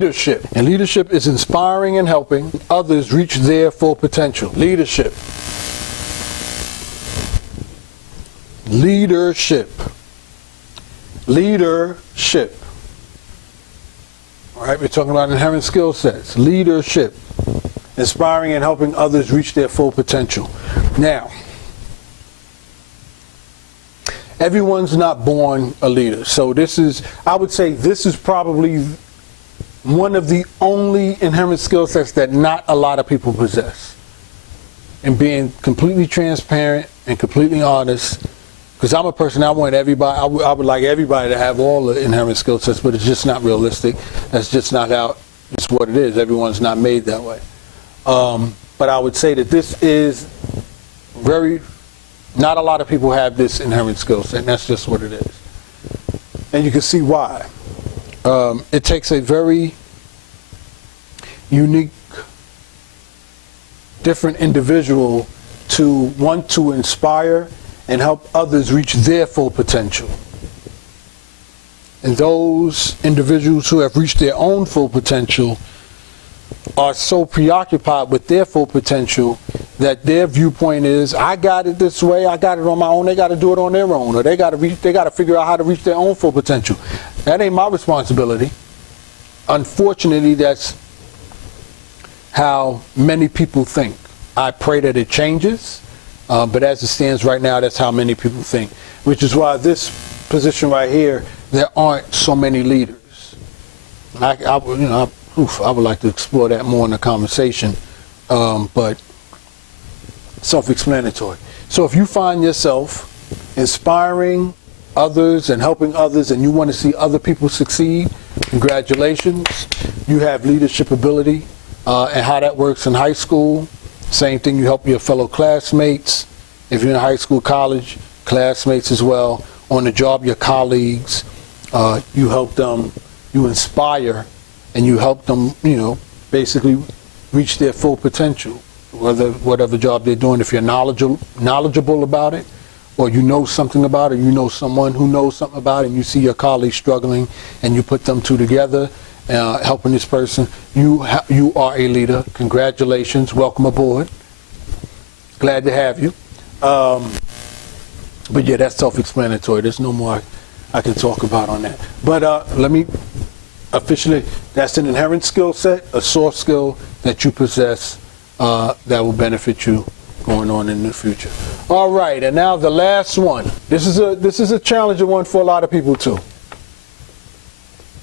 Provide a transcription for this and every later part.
leadership. And leadership is inspiring and helping others reach their full potential. Leadership. Leadership. Leadership. All right, we're talking about inherent skill sets. Leadership. Inspiring and helping others reach their full potential. Now, everyone's not born a leader. So I would say this is probably one of the only inherent skill sets that not a lot of people possess. And being completely transparent and completely honest, because I'm a person, I want everybody, I would like everybody to have all the inherent skill sets, but it's just not realistic. That's just not how, it's what it is. Everyone's not made that way. But I would say that this is not a lot of people have this inherent skill set, and that's just what it is. And you can see why. It takes a very unique, different individual to want to inspire and help others reach their full potential. And those individuals who have reached their own full potential are so preoccupied with their full potential that their viewpoint is, I got it this way, I got it on my own, they got to do it on their own, or they got to figure out how to reach their own full potential. That ain't my responsibility. Unfortunately, that's how many people think. I pray that it changes, but as it stands right now, that's how many people think, which is why this position right here, there aren't so many leaders. I would like to explore that more in the conversation, but self-explanatory. So if you find yourself inspiring others and helping others and you want to see other people succeed, congratulations. You have leadership ability. And how that works in high school, same thing, you help your fellow classmates. If you're in high school, college, classmates as well. On the job, your colleagues, you help them, you inspire, and you help them, basically reach their full potential, whatever job they're doing. If you're knowledgeable about it, or you know something about it, you know someone who knows something about it, and you see your colleagues struggling, and you put them two together, helping this person, you are a leader. Congratulations, welcome aboard. Glad to have you. But yeah, that's self-explanatory. There's no more I can talk about on that. But let me officially, that's an inherent skill set, a soft skill that you possess that will benefit you going on in the future. All right, and now the last one. This is a challenging one for a lot of people too.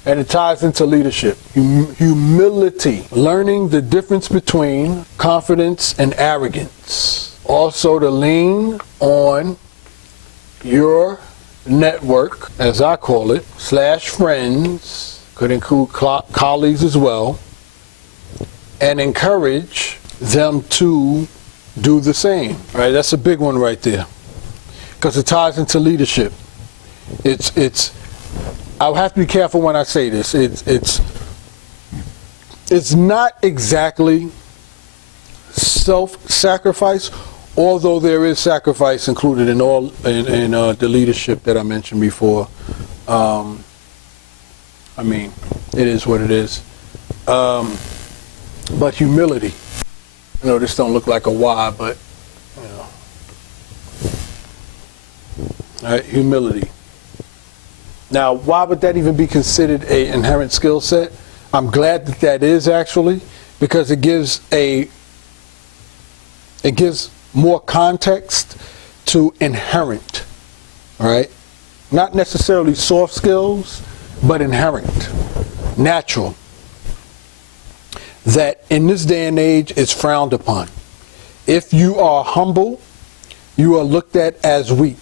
And it ties into leadership. Humility. Learning the difference between confidence and arrogance. Also to lean on your network, as I call it, / friends, could include colleagues as well, and encourage them to do the same. All right, that's a big one right there, because it ties into leadership. I'll have to be careful when I say this. It's not exactly self-sacrifice, although there is sacrifice included in the leadership that I mentioned before. I mean, it is what it is. But humility. This don't look like a Y, but all right, humility. Now, why would that even be considered an inherent skill set? I'm glad that is actually, because it gives more context to inherent, all right? Not necessarily soft skills, but inherent, natural. That in this day and age is frowned upon. If you are humble, you are looked at as weak.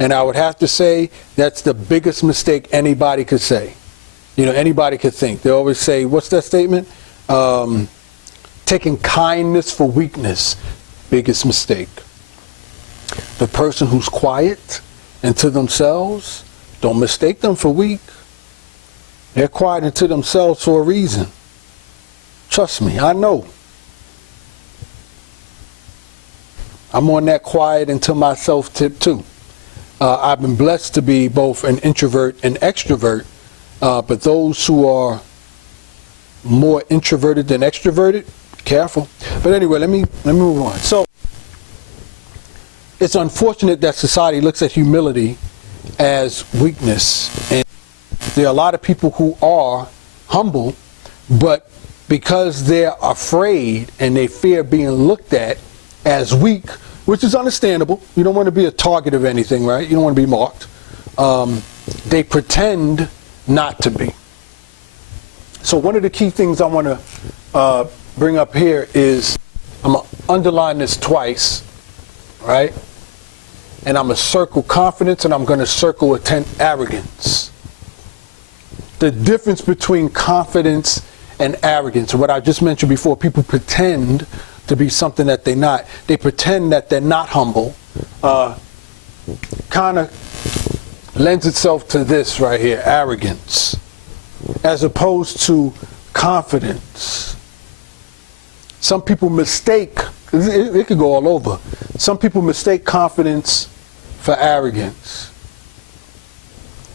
And I would have to say that's the biggest mistake anybody could say. Anybody could think. They always say, what's that statement? Taking kindness for weakness. Biggest mistake. The person who's quiet and to themselves, don't mistake them for weak. They're quiet and to themselves for a reason. Trust me, I know. I'm on that quiet and to myself tip too. I've been blessed to be both an introvert and extrovert, but those who are more introverted than extroverted. Careful. But anyway, let me move on. So it's unfortunate that society looks at humility as weakness, and there are a lot of people who are humble, but because they're afraid and they fear being looked at as weak, which is understandable. You don't want to be a target of anything, right? You don't want to be marked. They pretend not to be. So one of the key things I want to bring up here is, I'm going to underline this twice, right? And I'm going to circle confidence, and I'm going to circle arrogance. The difference between confidence and arrogance, what I just mentioned before, people pretend to be something that they're not. They pretend that they're not humble. Kind of lends itself to this right here, arrogance, as opposed to confidence. Some people mistake, it could go all over. Some people mistake confidence for arrogance.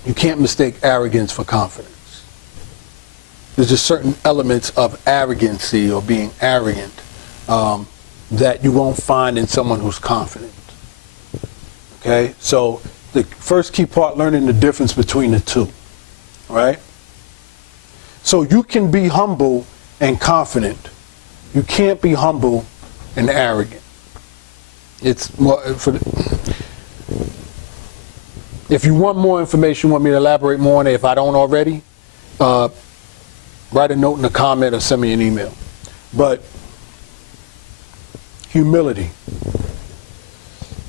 You can't mistake arrogance for confidence. There's just certain elements of arrogancy or being arrogant that you won't find in someone who's confident. Okay, so the first key part, learning the difference between the two, right? So you can be humble and confident. You can't be humble and arrogant. It's more if you want more information, want me to elaborate more on it, if I don't already, write a note in the comment or send me an email. But humility.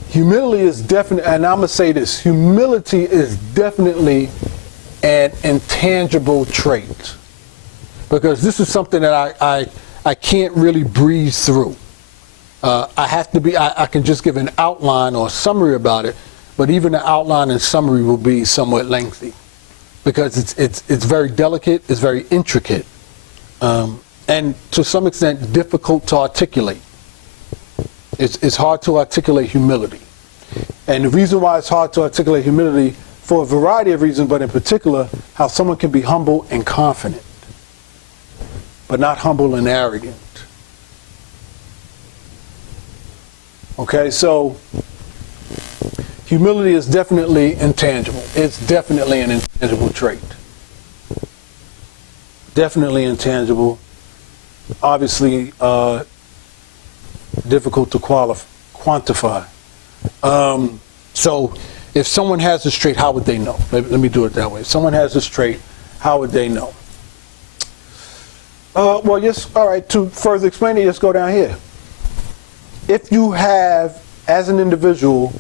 Humility is definitely, and I'm going to say this, humility is definitely an intangible trait. Because this is something that I can't really breeze through. I have to be, I can just give an outline or summary about it, but even the outline and summary will be somewhat lengthy. Because it's very delicate, it's very intricate, and to some extent difficult to articulate. It's hard to articulate humility. And the reason why it's hard to articulate humility, for a variety of reasons, but in particular, how someone can be humble and confident, but not humble and arrogant. Okay, so humility is definitely intangible. It's definitely an intangible trait. Definitely intangible. Obviously, difficult to quantify. So if someone has this trait, how would they know? Let me do it that way. If someone has this trait, how would they know? Well, yes, all right, to further explain it, just go down here. If you have, as an individual,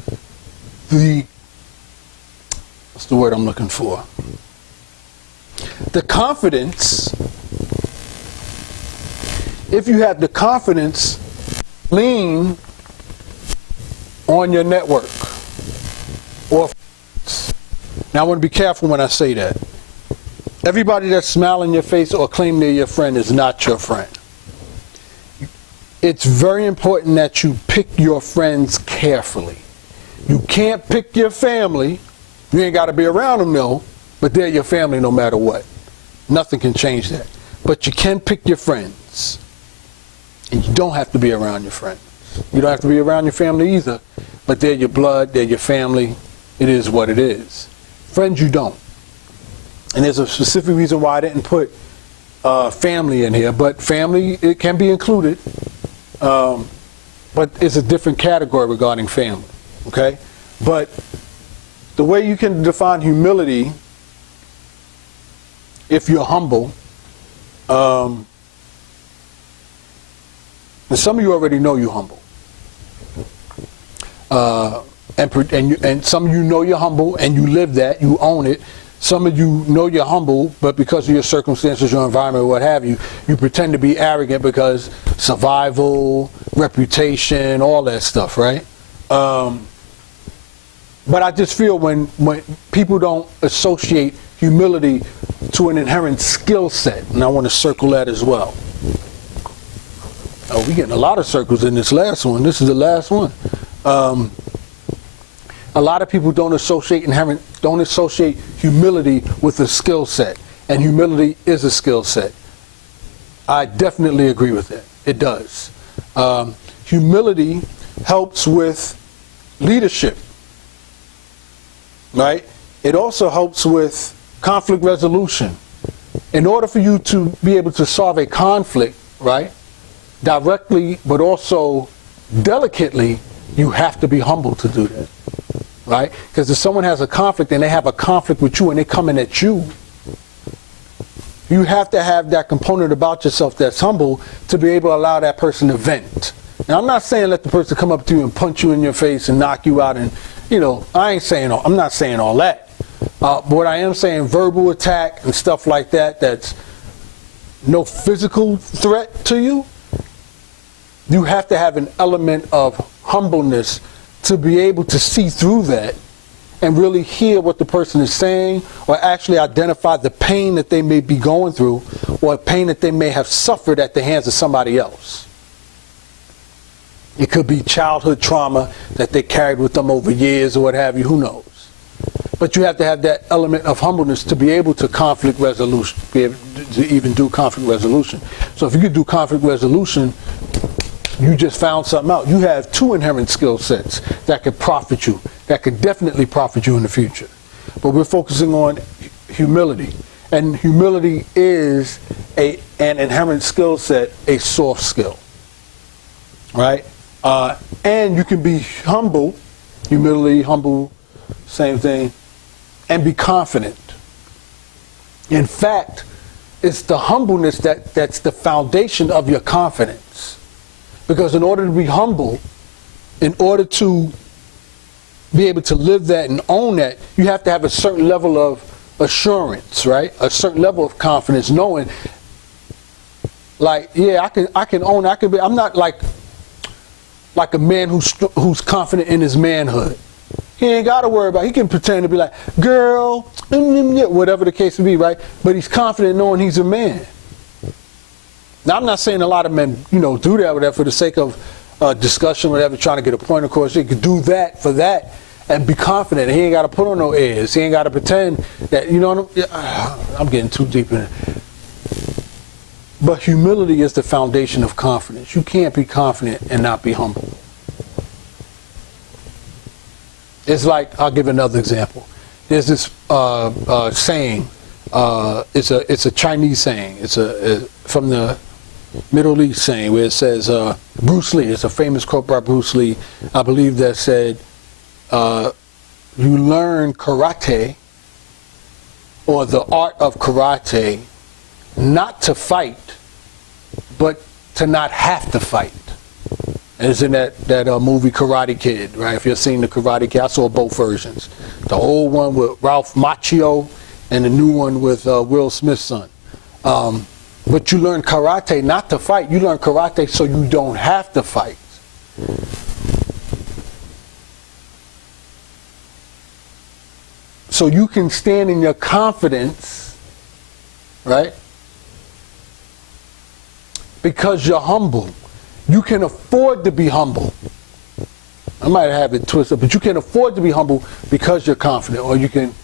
what's the word I'm looking for? The confidence, if you have the confidence, lean on your network. Or now I want to be careful when I say that. Everybody that smile in your face or claim they're your friend is not your friend. It's very important that you pick your friends carefully. You can't pick your family. You ain't got to be around them, though, but they're your family no matter what. Nothing can change that. But you can pick your friends. And you don't have to be around your friends. You don't have to be around your family either, but they're your blood, they're your family. It is what it is. Friends, you don't. And there's a specific reason why I didn't put family in here, but family, it can be included, but it's a different category regarding family, okay? But the way you can define humility, if you're humble, and some of you already know you're humble, and some of you know you're humble and you live that, you own it. Some of you know you're humble, but because of your circumstances, your environment, what have you, you pretend to be arrogant because survival, reputation, all that stuff, right? But I just feel when people don't associate humility to an inherent skill set, and I want to circle that as well. Oh, we're getting a lot of circles in this last one. This is the last one. A lot of people don't associate humility with a skill set, and humility is a skill set. I definitely agree with that. It does. Humility helps with leadership, right? It also helps with conflict resolution. In order for you to be able to solve a conflict, right, directly but also delicately, you have to be humble to do that, right? Because if someone has a conflict and they have a conflict with you and they're coming at you, you have to have that component about yourself that's humble to be able to allow that person to vent. Now, I'm not saying let the person come up to you and punch you in your face and knock you out, and I'm not saying all that. But what I am saying, verbal attack and stuff like that, that's no physical threat to you, you have to have an element of humbleness to be able to see through that and really hear what the person is saying, or actually identify the pain that they may be going through, or pain that they may have suffered at the hands of somebody else. It could be childhood trauma that they carried with them over years or what have you, who knows. But you have to have that element of humbleness to be able to conflict resolution, be able to even do conflict resolution. So if you could do conflict resolution, you just found something out. You have 2 inherent skill sets that could profit you, that could definitely profit you in the future. But we're focusing on humility. And humility is an inherent skill set, a soft skill, right? And you can be humble, humility, humble, same thing, and be confident. In fact, it's the humbleness that's the foundation of your confidence. Because in order to be humble, in order to be able to live that and own that, you have to have a certain level of assurance, right? A certain level of confidence, knowing, like, yeah, I can own it. I'm not like a man who's confident in his manhood. He ain't got to worry about it. He can pretend to be like, girl, whatever the case may be, right? But he's confident knowing he's a man. Now, I'm not saying a lot of men, do that, whatever, for the sake of discussion, whatever, trying to get a point across. He could do that for that and be confident. He ain't got to put on no airs. He ain't got to pretend that, I'm getting too deep in it. But humility is the foundation of confidence. You can't be confident and not be humble. It's like, I'll give another example. There's this saying, it's a Chinese saying. It's from the Middle East saying, where it says, Bruce Lee, it's a famous quote by Bruce Lee, I believe, that said, you learn karate, or the art of karate, not to fight, but to not have to fight. And it's in that movie Karate Kid, right? If you've seen the Karate Kid, I saw both versions. The old one with Ralph Macchio and the new one with Will Smith's son. But you learn karate not to fight. You learn karate so you don't have to fight. So you can stand in your confidence, right? Because you're humble. You can afford to be humble. I might have it twisted, but you can afford to be humble because you're confident, or you can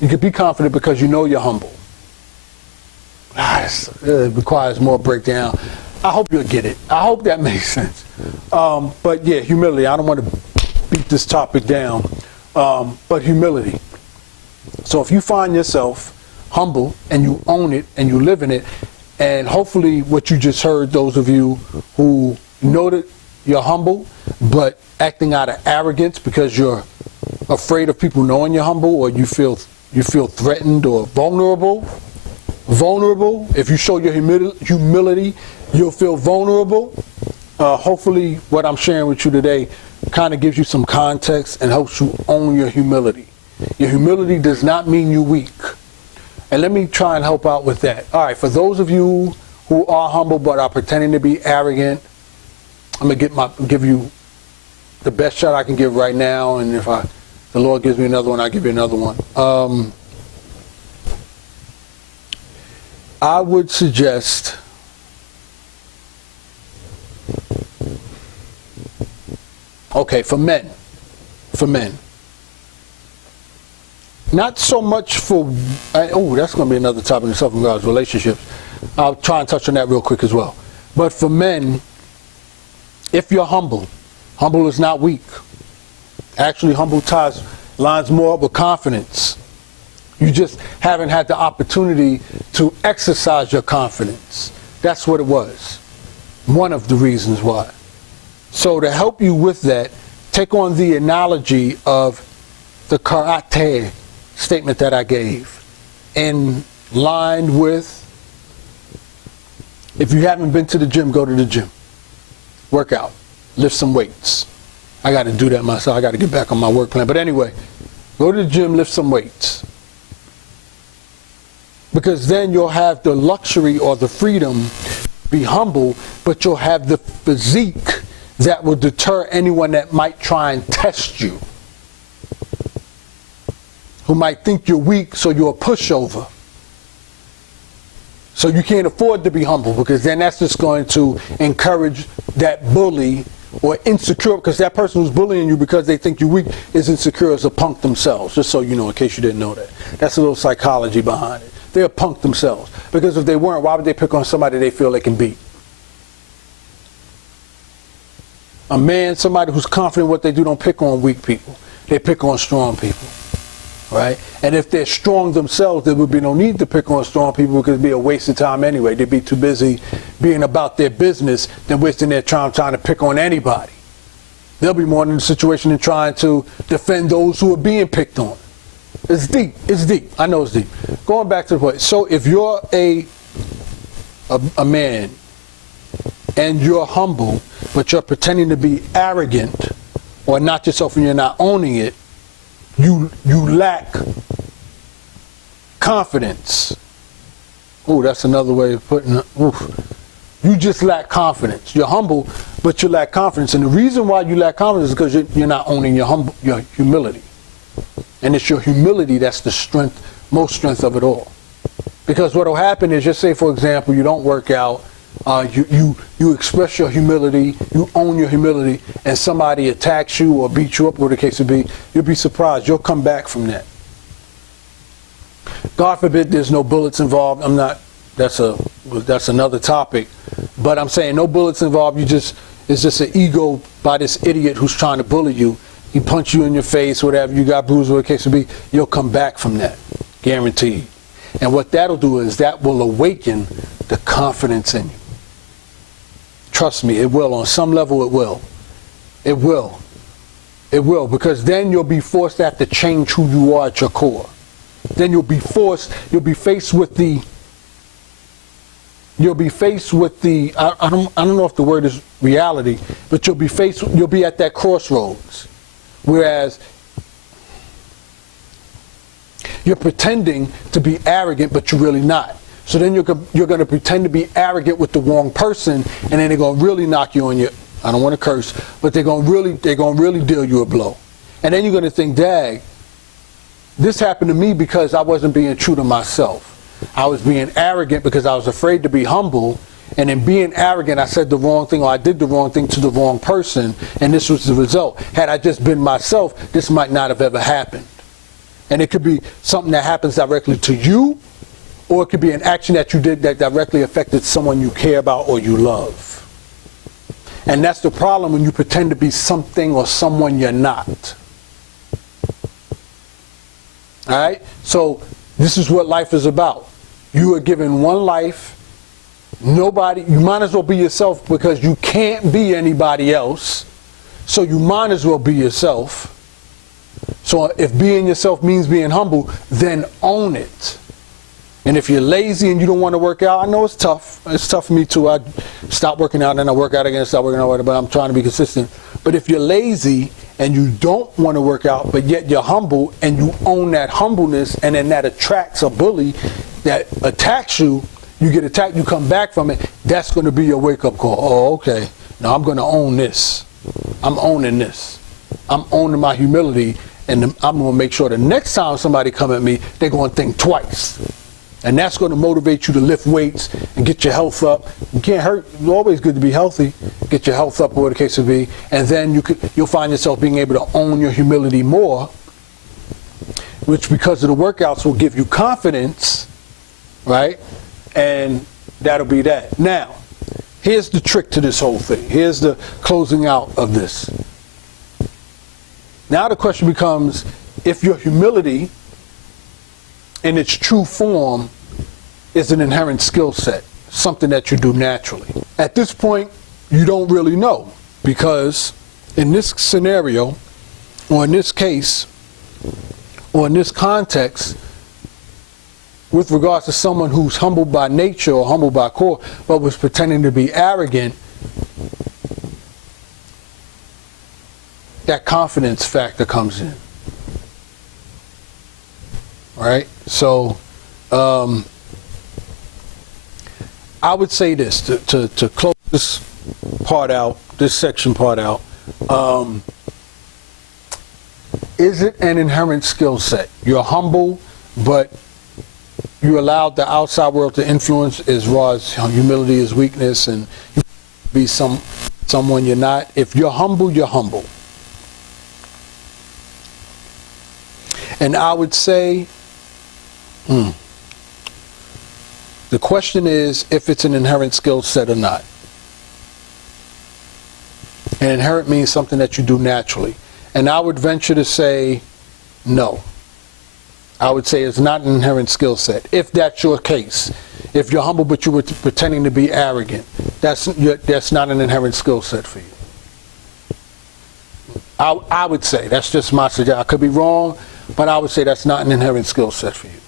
be confident because you know you're humble. It requires more breakdown. I hope you'll get it. I hope that makes sense. But yeah, humility. I don't want to beat this topic down, but humility. So if you find yourself humble and you own it and you live in it, and hopefully what you just heard, those of you who know that you're humble, but acting out of arrogance because you're afraid of people knowing you're humble, or you feel threatened or vulnerable. If you show your humility, you'll feel vulnerable. Hopefully what I'm sharing with you today kind of gives you some context and helps you own your humility. Your humility does not mean you're weak. And let me try and help out with that. All right, for those of you who are humble but are pretending to be arrogant, I'm going to give you the best shot I can give right now, and if the Lord gives me another one, I'll give you another one. I would suggest for men. Not so much for, that's going to be another topic in itself in regards to relationships. I'll try and touch on that real quick as well. But for men, if you're humble, humble is not weak. Actually, humble lines more up with confidence. You just haven't had the opportunity to exercise your confidence. That's what it was. One of the reasons why. So to help you with that, take on the analogy of the karate statement that I gave, in line with, if you haven't been to the gym, go to the gym. Work out. Lift some weights. I got to do that myself. I got to get back on my work plan. But anyway, go to the gym, lift some weights. Because then you'll have the luxury or the freedom to be humble, but you'll have the physique that will deter anyone that might try and test you, who might think you're weak, so you're a pushover. So you can't afford to be humble, because then that's just going to encourage that bully or insecure, because that person who's bullying you because they think you're weak is insecure as a punk themselves, just so you know, in case you didn't know that. That's a little psychology behind it. They're a punk themselves, because if they weren't, why would they pick on somebody they feel they can beat? A man, somebody who's confident in what they do, don't pick on weak people. They pick on strong people, right? And if they're strong themselves, there would be no need to pick on strong people, because it'd be a waste of time anyway. They'd be too busy being about their business than wasting their time trying to pick on anybody. They'll be more in the situation than trying to defend those who are being picked on. It's deep. It's deep. I know it's deep. Going back to the point. So if you're a man and you're humble, but you're pretending to be arrogant or not yourself and you're not owning it, you lack confidence. Oh, that's another way of putting it. Oof. You just lack confidence. You're humble, but you lack confidence. And the reason why you lack confidence is because you're not owning your humility. And it's your humility that's the strength, most strength of it all. Because what will happen is, just say, for example, you don't work out, you express your humility, you own your humility, and somebody attacks you or beats you up, whatever the case would be, you'll be surprised. You'll come back from that. God forbid there's no bullets involved. That's another topic. But I'm saying no bullets involved. It's just an ego by this idiot who's trying to bully you. He punch you in your face, whatever, you got bruises, whatever the case would be, you'll come back from that. Guaranteed. And what that'll do is that will awaken the confidence in you. Trust me, it will. On some level, it will. It will. It will, because then you'll be forced to have to change who you are at your core. Then you'll be faced with the, I don't know if the word is reality, but you'll be at that crossroads. Whereas you're pretending to be arrogant, but you're really not. So then you're going to pretend to be arrogant with the wrong person, and then they're going to really knock you on your, I don't want to curse, but they're going to really deal you a blow. And then you're going to think, dag, this happened to me because I wasn't being true to myself. I was being arrogant because I was afraid to be humble. And in being arrogant, I said the wrong thing, or I did the wrong thing to the wrong person, and this was the result. Had I just been myself, this might not have ever happened. And it could be something that happens directly to you, or it could be an action that you did that directly affected someone you care about or you love. And that's the problem when you pretend to be something or someone you're not. All right? So this is what life is about. You are given one life. You might as well be yourself, because you can't be anybody else. So you might as well be yourself. So if being yourself means being humble, then own it. And if you're lazy and you don't want to work out, I know it's tough. It's tough for me too. I stop working out and then I work out again, stop working out, but I'm trying to be consistent. But if you're lazy and you don't want to work out, but yet you're humble and you own that humbleness, and then that attracts a bully that attacks you, you get attacked, you come back from it, that's going to be your wake-up call. Oh, okay. Now I'm going to own this. I'm owning this. I'm owning my humility, and I'm going to make sure the next time somebody come at me, they're going to think twice. And that's going to motivate you to lift weights and get your health up. You can't hurt. It's always good to be healthy. Get your health up, whatever the case will be. And then you'll find yourself being able to own your humility more, which, because of the workouts, will give you confidence, right? And that'll be that. Now, here's the trick to this whole thing. Here's the closing out of this. Now the question becomes, if your humility in its true form is an inherent skill set, something that you do naturally. At this point, you don't really know, because in this scenario, or in this case, or in this context, with regards to someone who's humble by nature or humble by core, but was pretending to be arrogant, that confidence factor comes in. All right? So, I would say this, to close this part out, this section part out, is it an inherent skill set? You're humble, but you allowed the outside world to influence as far as humility is weakness, and you be someone you're not. If you're humble, you're humble. And I would say, the question is if it's an inherent skill set or not. And inherent means something that you do naturally. And I would venture to say no. I would say it's not an inherent skill set, if that's your case. If you're humble but you were pretending to be arrogant, that's not an inherent skill set for you. I would say, that's just my suggestion. I could be wrong, but I would say that's not an inherent skill set for you.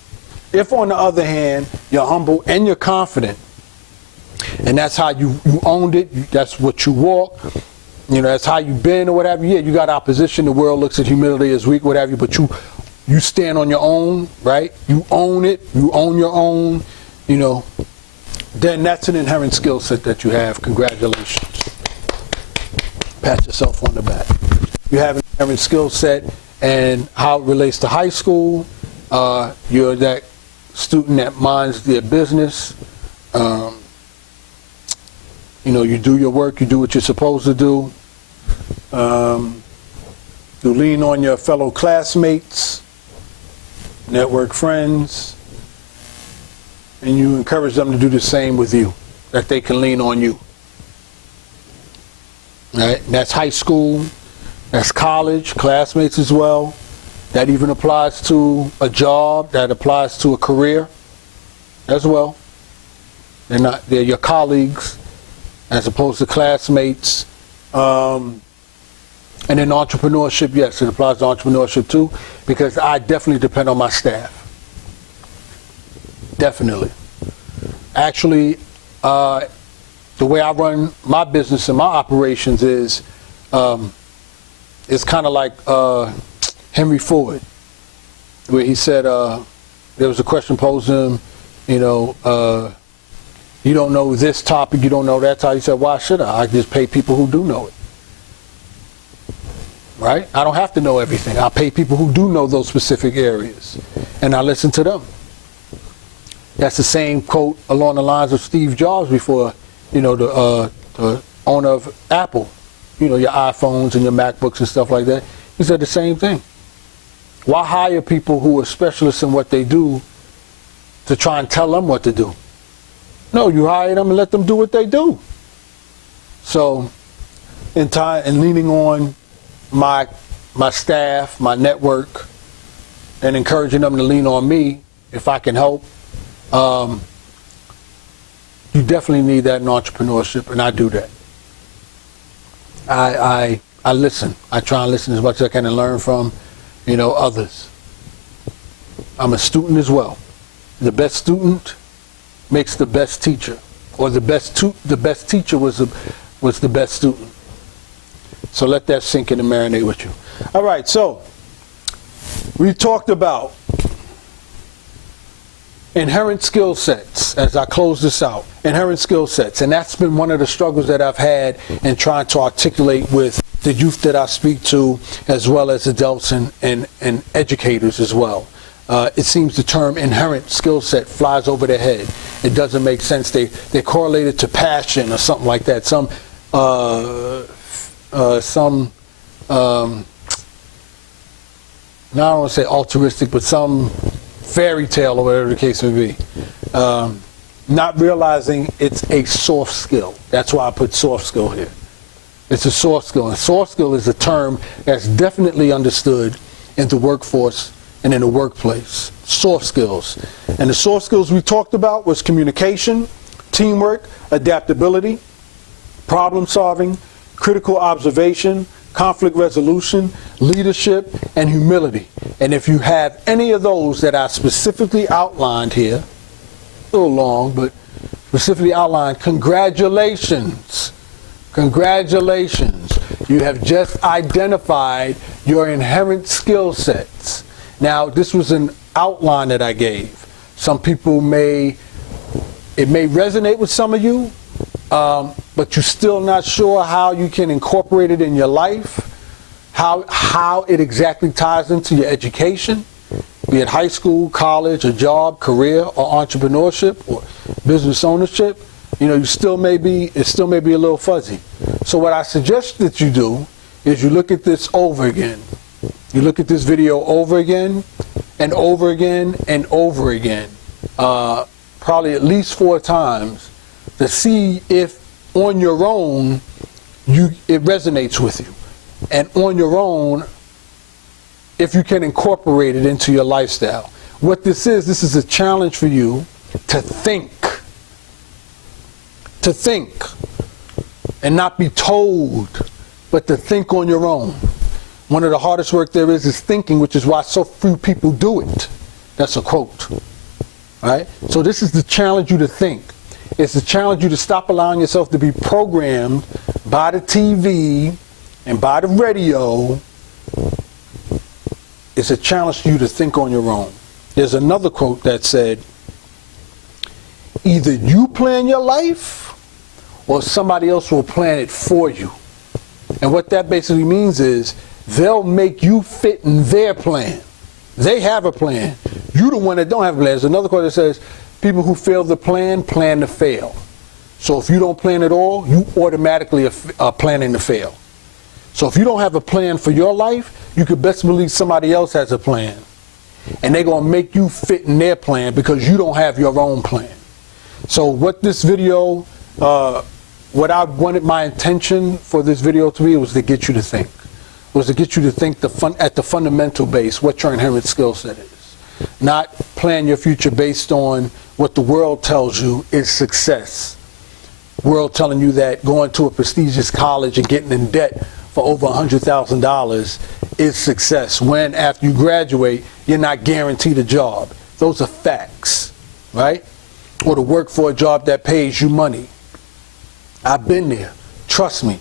If, on the other hand, you're humble and you're confident, and that's how you owned it, that's what you walk, that's how you've been or whatever, yeah, you got opposition, the world looks at humility as weak, whatever, but you stand on your own, right? You own it, you own your own, then that's an inherent skill set that you have. Congratulations. Pat yourself on the back. You have an inherent skill set, and how it relates to high school, you're that student that minds their business. You do your work, you do what you're supposed to do. You lean on your fellow classmates, network friends, and you encourage them to do the same with you, that they can lean on you. Right? And that's high school, that's college, classmates as well. That even applies to a job, that applies to a career as well. They're your colleagues as opposed to classmates. And in entrepreneurship, yes, it applies to entrepreneurship too, because I definitely depend on my staff. Definitely. Actually, the way I run my business and my operations is, it's kind of like Henry Ford, where he said, there was a question posed to him, you don't know this topic, you don't know that topic. He said, why should I? I just pay people who do know it. Right? I don't have to know everything. I pay people who do know those specific areas, and I listen to them. That's the same quote along the lines of Steve Jobs before, the owner of Apple, your iPhones and your MacBooks and stuff like that. He said the same thing. Why hire people who are specialists in what they do to try and tell them what to do? No, you hire them and let them do what they do. So, in leaning on my staff, my network, and encouraging them to lean on me if I can help, you definitely need that in entrepreneurship, and I do that. I listen. I try and listen as much as I can and learn from, others. I'm a student as well. The best student makes the best teacher, or the best teacher was the best student. So let that sink in and marinate with you. All right, so we talked about inherent skill sets as I close this out. Inherent skill sets, and that's been one of the struggles that I've had in trying to articulate with the youth that I speak to, as well as adults and educators as well. It seems the term inherent skill set flies over their head. It doesn't make sense. They correlate it to passion or something like that. Some now I don't want to say altruistic, but some fairy tale or whatever the case may be. not realizing it's a soft skill. That's why I put soft skill here. It's a soft skill. And soft skill is a term that's definitely understood in the workforce and in the workplace. Soft skills. And the soft skills we talked about was communication, teamwork, adaptability, problem solving, critical observation, conflict resolution, leadership, and humility. And if you have any of those that I specifically outlined here, a little long, but specifically outlined, congratulations. Congratulations. You have just identified your inherent skill sets. Now, this was an outline that I gave. Some people it may resonate with some of you, but you're still not sure how you can incorporate it in your life, how it exactly ties into your education, be it high school, college, a job, career, or entrepreneurship, or business ownership. You know, it still may be a little fuzzy. So what I suggest that you do is you look at this over again. You look at this video over again and over again and over again, probably at least 4 times, to see if on your own it resonates with you, and on your own if you can incorporate it into your lifestyle. What this is a challenge for you to think and not be told, but to think on your own. One of the hardest work there is thinking, which is why so few people do it. That's a quote. All right? So this is to challenge you to think. It's to challenge you to stop allowing yourself to be programmed by the TV and by the radio. It's a challenge to you to think on your own. There's another quote that said, either you plan your life or somebody else will plan it for you. And what that basically means is they'll make you fit in their plan. They have a plan. You're the one that don't have a plan. There's another quote that says, people who fail to plan to fail. So if you don't plan at all, you automatically are planning to fail. So if you don't have a plan for your life, you could best believe somebody else has a plan. And they're going to make you fit in their plan because you don't have your own plan. So what this video, what I wanted my intention for this video to be was to get you to think. Was to get you to think at the fundamental base what your inherent skill set is. Not plan your future based on what the world tells you is success. World telling you that going to a prestigious college and getting in debt for over $100,000 is success, when after you graduate, you're not guaranteed a job. Those are facts, right? Or to work for a job that pays you money. I've been there. Trust me.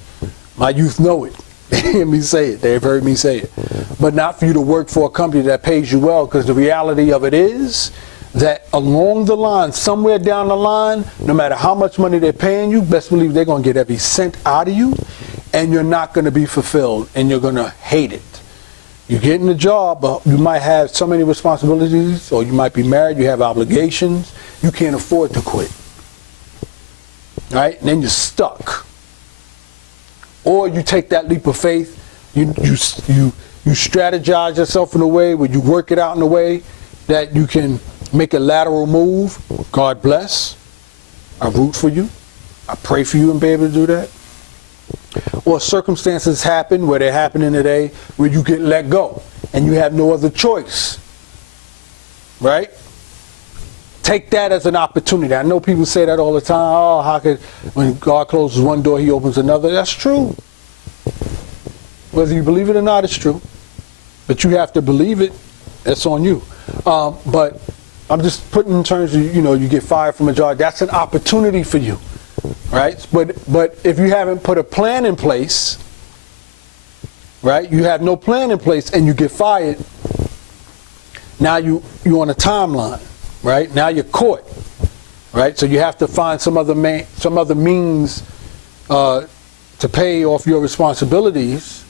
My youth know it. They hear me say it. They've heard me say it. But not for you to work for a company that pays you well, because the reality of it is that along the line, somewhere down the line, no matter how much money they're paying you, best believe they're going to get every cent out of you, and you're not going to be fulfilled, and you're going to hate it. You're getting a job, but you might have so many responsibilities, or you might be married, you have obligations, you can't afford to quit. Right? And then you're stuck. Or you take that leap of faith, you strategize yourself in a way where you work it out in a way that you can make a lateral move. God bless. I root for you. I pray for you and be able to do that. Or circumstances happen where they're happening today where you get let go and you have no other choice. Right? Take that as an opportunity. I know people say that all the time. Oh, how could, when God closes one door, he opens another. That's true. Whether you believe it or not, it's true. But you have to believe it. That's on you. But I'm just putting in terms of, you get fired from a job. That's an opportunity for you. Right? But if you haven't put a plan in place, right? You have no plan in place and you get fired. Now you're on a timeline. Right? Now you're caught. Right? So you have to find some other means to pay off your responsibilities.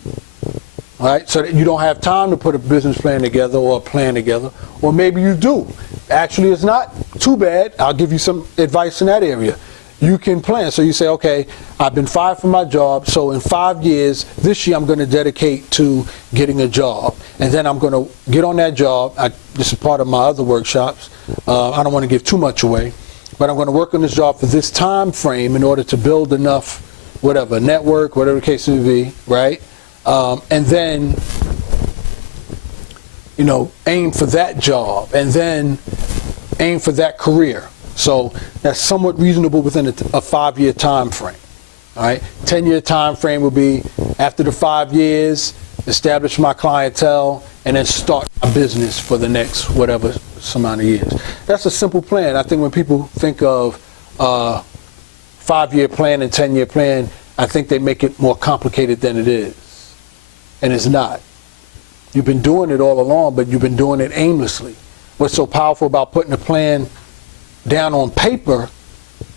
Right? So that you don't have time to put a business plan together or a plan together. Or maybe you do. Actually, it's not too bad. I'll give you some advice in that area. You can plan. So you say, okay, I've been fired from my job, so in 5 years, this year I'm going to dedicate to getting a job. And then I'm going to get on that job. This is part of my other workshops. I don't want to give too much away. but I'm going to work on this job for this time frame in order to build enough, whatever, network, whatever the case may be, right? And then, aim for that job, and then aim for that career. So that's somewhat reasonable within a 5-year time frame. All right, 10-year time frame will be after the 5 years, establish my clientele, and then start my business for the next whatever some amount of years. That's a simple plan. I think when people think of 5-year plan and 10-year plan, I think they make it more complicated than it is. And it's not. You've been doing it all along, but you've been doing it aimlessly. What's so powerful about putting a plan down on paper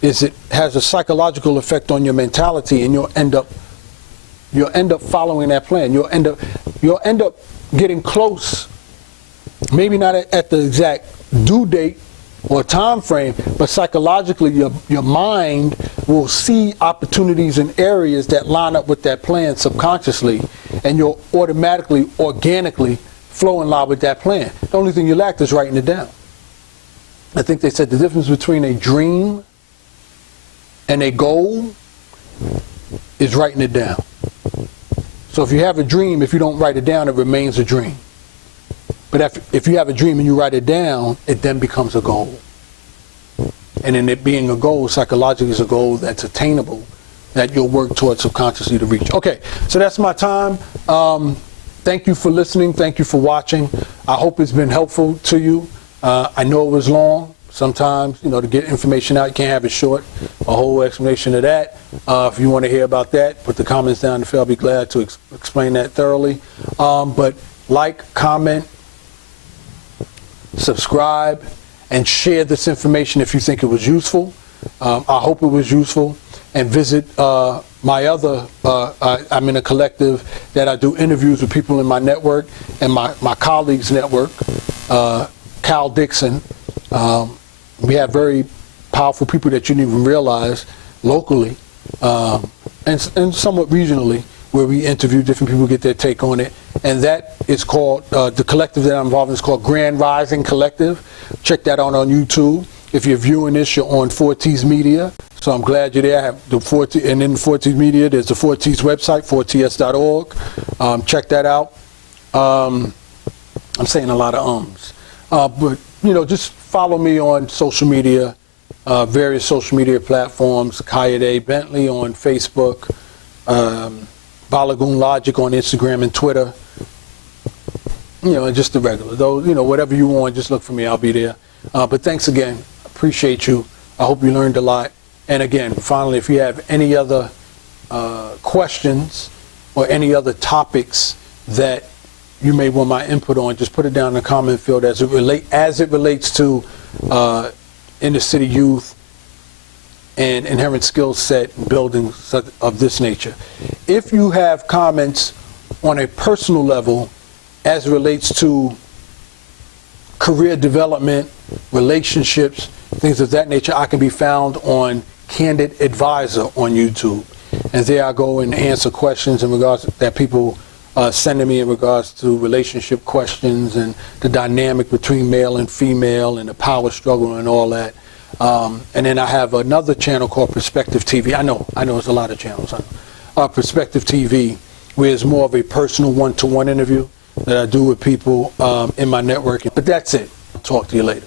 is it has a psychological effect on your mentality, and you'll end up following that plan. You'll end up getting close, maybe not at the exact due date or time frame, but psychologically your mind will see opportunities in areas that line up with that plan subconsciously, and you'll automatically, organically flow in line with that plan. The only thing you lack is writing it down. I think they said the difference between a dream and a goal is writing it down. So if you have a dream, if you don't write it down, it remains a dream. But if you have a dream and you write it down, it then becomes a goal. And in it being a goal, psychologically is a goal that's attainable, that you'll work towards subconsciously to reach. Okay, so that's my time. Thank you for listening. Thank you for watching. I hope it's been helpful to you. I know it was long. Sometimes, to get information out, you can't have it short. A whole explanation of that. If you want to hear about that, put the comments down in the field. I'll be glad to explain that thoroughly. But like, comment, subscribe, and share this information if you think it was useful. I hope it was useful. And visit my other, I'm in a collective that I do interviews with people in my network and my colleagues' network, Cal Dixon. We have very powerful people that you didn't even realize locally and somewhat regionally, where we interview different people, get their take on it. And that is called, the collective that I'm involved in is called Grand Rising Collective. Check that out on YouTube. If you're viewing this, you're on 4T's Media. So I'm glad you're there. I have the 4T, and in 4T's Media, there's the 4T's website, 4ts.org. Check that out. I'm saying a lot of ums. But, just follow me on social media, various social media platforms, Kayode Bentley on Facebook, Balagoon Logic on Instagram and Twitter. And just the regular. Though, whatever you want, just look for me. I'll be there. But thanks again. Appreciate you. I hope you learned a lot. And again, finally, if you have any other questions or any other topics that you may want my input on, just put it down in the comment field as it relates to inner city youth and inherent skill set building of this nature. If you have comments on a personal level as it relates to career development, relationships, things of that nature, I can be found on Candid Advisor on YouTube. And there I go and answer questions in regards that people sending me in regards to relationship questions and the dynamic between male and female and the power struggle and all that. And then I have another channel called Perspective TV. I know it's a lot of channels. Perspective TV, where it's more of a personal one-to-one interview that I do with people in my networking. But that's it. I'll talk to you later.